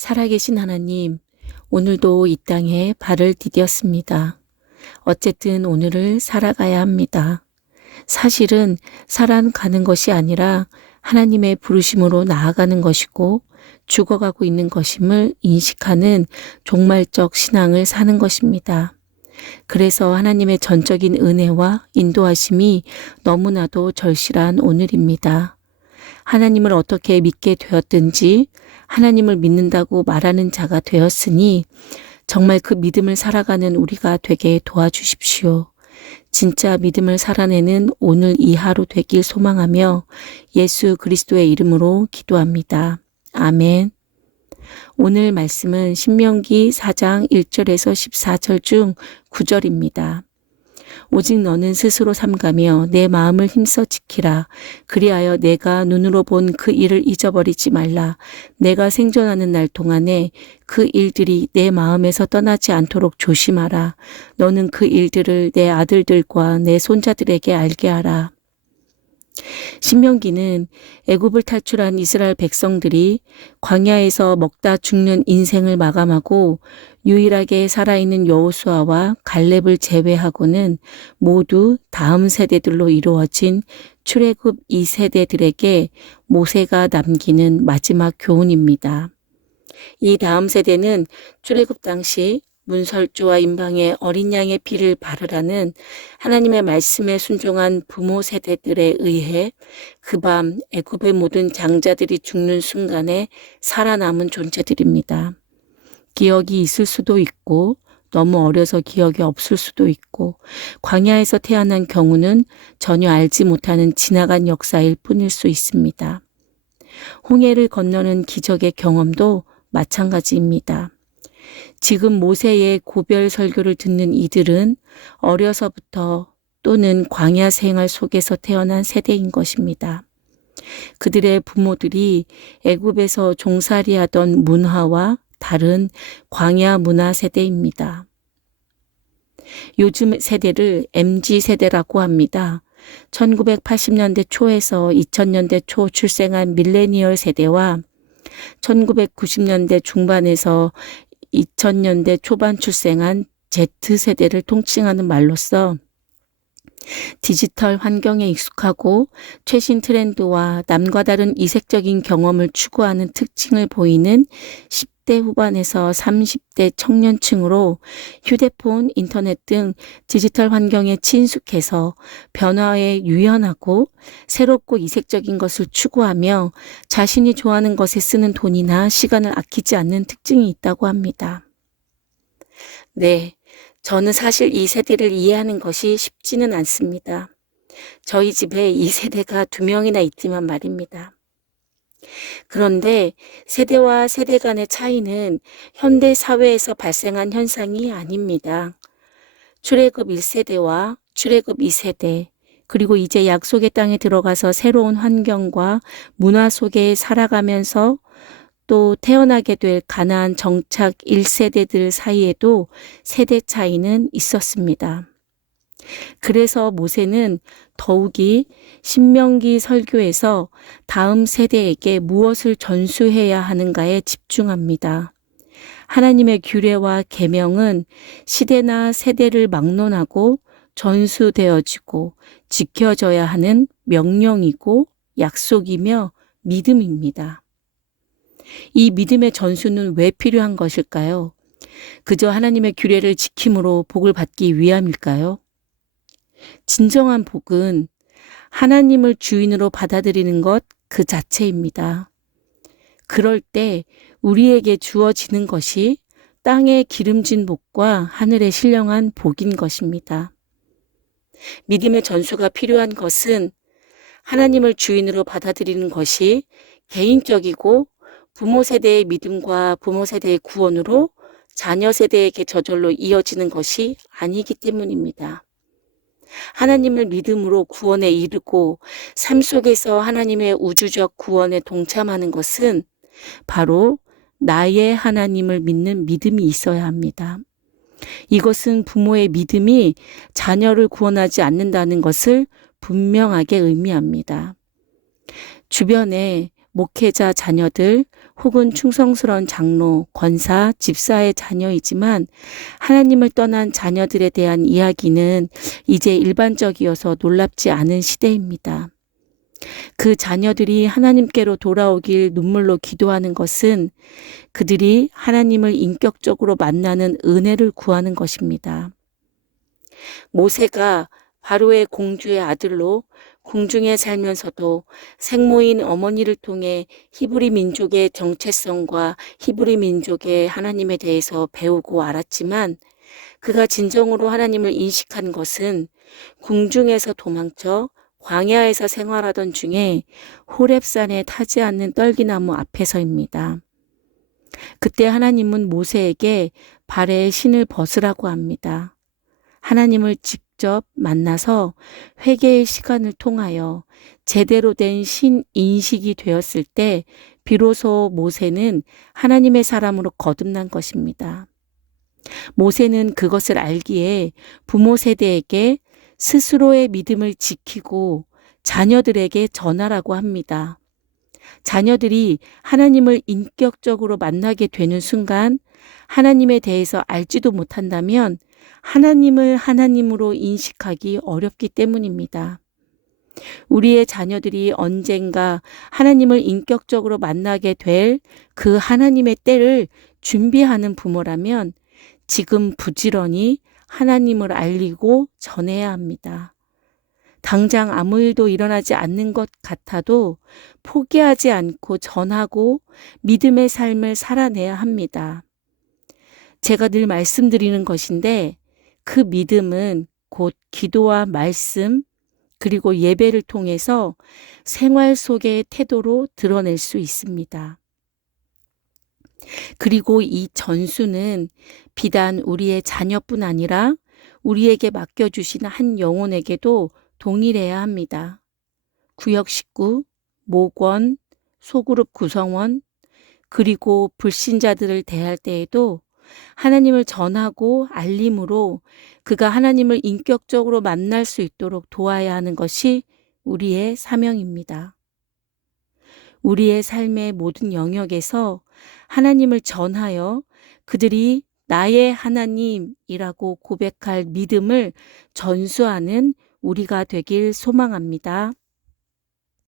살아계신 하나님, 오늘도 이 땅에 발을 디뎠습니다. 어쨌든 오늘을 살아가야 합니다. 사실은 살아가는 것이 아니라 하나님의 부르심으로 나아가는 것이고 죽어가고 있는 것임을 인식하는 종말적 신앙을 사는 것입니다. 그래서 하나님의 전적인 은혜와 인도하심이 너무나도 절실한 오늘입니다. 하나님을 어떻게 믿게 되었든지 하나님을 믿는다고 말하는 자가 되었으니 정말 그 믿음을 살아가는 우리가 되게 도와주십시오. 진짜 믿음을 살아내는 오늘 이 하루 되길 소망하며 예수 그리스도의 이름으로 기도합니다. 아멘. 오늘 말씀은 신명기 4장 1절에서 14절 중 9절입니다. 오직 너는 스스로 삼가며 내 마음을 힘써 지키라. 그리하여 내가 눈으로 본 그 일을 잊어버리지 말라. 내가 생존하는 날 동안에 그 일들이 내 마음에서 떠나지 않도록 조심하라. 너는 그 일들을 내 아들들과 내 손자들에게 알게 하라. 신명기는 애굽을 탈출한 이스라엘 백성들이 광야에서 먹다 죽는 인생을 마감하고 유일하게 살아있는 여호수아와 갈렙을 제외하고는 모두 다음 세대들로 이루어진 출애굽 2세대들에게 모세가 남기는 마지막 교훈입니다. 이 다음 세대는 출애굽 당시 문설주와 임방의 어린 양의 피를 바르라는 하나님의 말씀에 순종한 부모 세대들에 의해 그 밤 애굽의 모든 장자들이 죽는 순간에 살아남은 존재들입니다. 기억이 있을 수도 있고 너무 어려서 기억이 없을 수도 있고 광야에서 태어난 경우는 전혀 알지 못하는 지나간 역사일 뿐일 수 있습니다. 홍해를 건너는 기적의 경험도 마찬가지입니다. 지금 모세의 고별 설교를 듣는 이들은 어려서부터 또는 광야 생활 속에서 태어난 세대인 것입니다. 그들의 부모들이 애굽에서 종살이하던 문화와 다른 광야 문화 세대입니다. 요즘 세대를 MZ세대라고 합니다. 1980년대 초에서 2000년대 초 출생한 밀레니얼 세대와 1990년대 중반에서 2000년대 초반 출생한 Z세대를 통칭하는 말로써 디지털 환경에 익숙하고 최신 트렌드와 남과 다른 이색적인 경험을 추구하는 특징을 보이는 10대 후반에서 30대 청년층으로 휴대폰, 인터넷 등 디지털 환경에 친숙해서 변화에 유연하고 새롭고 이색적인 것을 추구하며 자신이 좋아하는 것에 쓰는 돈이나 시간을 아끼지 않는 특징이 있다고 합니다. 네. 저는 사실 이 세대를 이해하는 것이 쉽지는 않습니다. 저희 집에 이 세대가 2명이나 있지만 말입니다. 그런데 세대와 세대 간의 차이는 현대 사회에서 발생한 현상이 아닙니다. 출애굽 1세대와 출애굽 2세대, 그리고 이제 약속의 땅에 들어가서 새로운 환경과 문화 속에 살아가면서 또 태어나게 될 가나안 정착 1세대들 사이에도 세대 차이는 있었습니다. 그래서 모세는 더욱이 신명기 설교에서 다음 세대에게 무엇을 전수해야 하는가에 집중합니다. 하나님의 규례와 계명은 시대나 세대를 막론하고 전수되어지고 지켜져야 하는 명령이고 약속이며 믿음입니다. 이 믿음의 전수는 왜 필요한 것일까요? 그저 하나님의 규례를 지킴으로 복을 받기 위함일까요? 진정한 복은 하나님을 주인으로 받아들이는 것 그 자체입니다. 그럴 때 우리에게 주어지는 것이 땅의 기름진 복과 하늘의 신령한 복인 것입니다. 믿음의 전수가 필요한 것은 하나님을 주인으로 받아들이는 것이 개인적이고 부모 세대의 믿음과 부모 세대의 구원으로 자녀 세대에게 저절로 이어지는 것이 아니기 때문입니다. 하나님을 믿음으로 구원에 이르고 삶 속에서 하나님의 우주적 구원에 동참하는 것은 바로 나의 하나님을 믿는 믿음이 있어야 합니다. 이것은 부모의 믿음이 자녀를 구원하지 않는다는 것을 분명하게 의미합니다. 주변에 목회자 자녀들 혹은 충성스러운 장로, 권사, 집사의 자녀이지만 하나님을 떠난 자녀들에 대한 이야기는 이제 일반적이어서 놀랍지 않은 시대입니다. 그 자녀들이 하나님께로 돌아오길 눈물로 기도하는 것은 그들이 하나님을 인격적으로 만나는 은혜를 구하는 것입니다. 모세가 바로의 공주의 아들로 궁중에 살면서도 생모인 어머니를 통해 히브리 민족의 정체성과 히브리 민족의 하나님에 대해서 배우고 알았지만 그가 진정으로 하나님을 인식한 것은 궁중에서 도망쳐 광야에서 생활하던 중에 호렙산에 타지 않는 떨기나무 앞에서입니다. 그때 하나님은 모세에게 발에 신을 벗으라고 합니다. 하나님을 직접 만나서 회개의 시간을 통하여 제대로 된 신인식이 되었을 때 비로소 모세는 하나님의 사람으로 거듭난 것입니다. 모세는 그것을 알기에 부모 세대에게 스스로의 믿음을 지키고 자녀들에게 전하라고 합니다. 자녀들이 하나님을 인격적으로 만나게 되는 순간 하나님에 대해서 알지도 못한다면 하나님을 하나님으로 인식하기 어렵기 때문입니다. 우리의 자녀들이 언젠가 하나님을 인격적으로 만나게 될 그 하나님의 때를 준비하는 부모라면 지금 부지런히 하나님을 알리고 전해야 합니다. 당장 아무 일도 일어나지 않는 것 같아도 포기하지 않고 전하고 믿음의 삶을 살아내야 합니다. 제가 늘 말씀드리는 것인데 그 믿음은 곧 기도와 말씀 그리고 예배를 통해서 생활 속의 태도로 드러낼 수 있습니다. 그리고 이 전수는 비단 우리의 자녀뿐 아니라 우리에게 맡겨주신 한 영혼에게도 동일해야 합니다. 구역 식구, 목원, 소그룹 구성원, 그리고 불신자들을 대할 때에도 하나님을 전하고 알림으로 그가 하나님을 인격적으로 만날 수 있도록 도와야 하는 것이 우리의 사명입니다. 우리의 삶의 모든 영역에서 하나님을 전하여 그들이 나의 하나님이라고 고백할 믿음을 전수하는 우리가 되길 소망합니다.